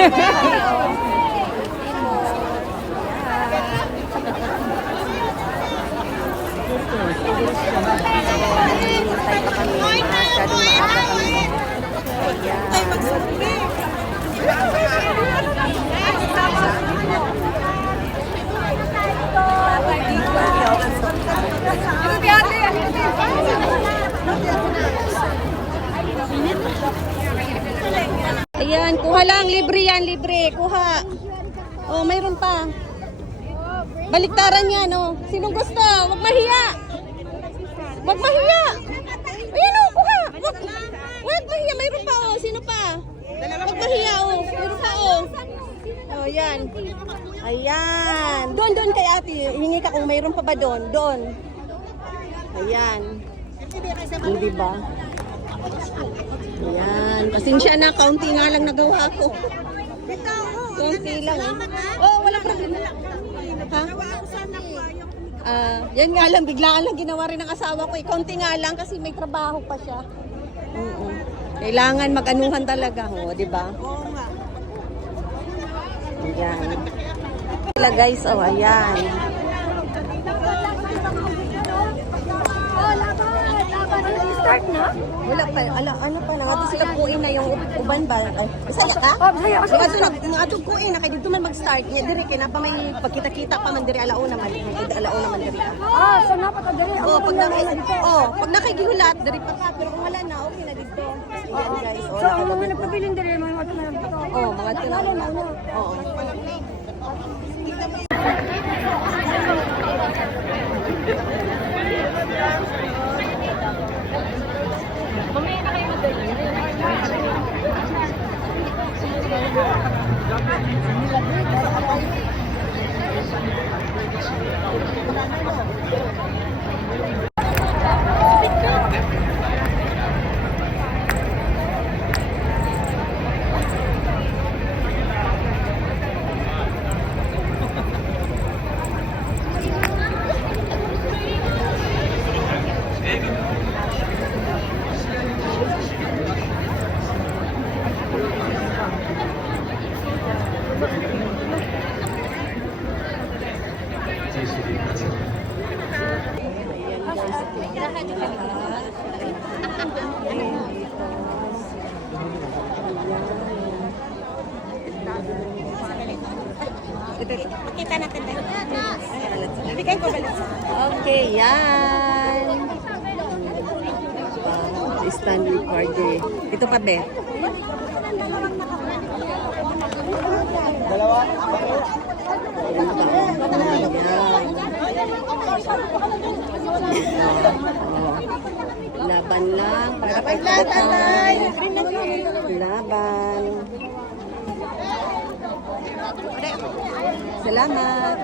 Masyadong maaga kami. Ayan, kuha lang. Libre yan, libre. Kuha. Oh, mayroon pa. Baliktaran yan, oh. Sinong gusto? Huwag mahiya. Huwag mahiya. Ayan, oh, kuha. Huwag mahiya. Mayroon pa, oh. Sino pa? Huwag mahiya, oh. Mayroon pa, oh. Oh, yan. Ayan. Doon kay ate. Hingi ka kung mayroon pa ba doon. Doon. Ayan. Hindi ba? Ayan. Pasensya na. Kaunti nga lang nagawa ko. Kaunti lang. Oh, wala problema. Ha? Yan nga lang. Biglaan lang ginawa rin ng asawa ko. Kaunti nga lang kasi may trabaho pa siya. Kailangan mag-anuhan talaga. O, di ba? Oo nga. Ayan. Wala guys. Oh, ayan. Start na? Wala pa. Ano pa na? Ato sila kuin na yung uban ba? Isa na ka? Mga ato kuin na. Kaya dito man mag-start. Nga diri. Kaya na pa may pagkita-kita pa man diri. Alauna man. Alauna man diri. So napaka diri. Pag nakagihulat, diri pa ka. Pero kung wala na, okay na dito. So ang mga nagpabiling diri, mga ato na lang dito. Mga ato na lang. Oo. Mamaya na kayo madali. Pakita natin tayo. Bigay ko balik. Okay, yan. Stanley Party. Ito pa, be. Dalawa. Laban lang. Para kay tatay. Laban. Salamat.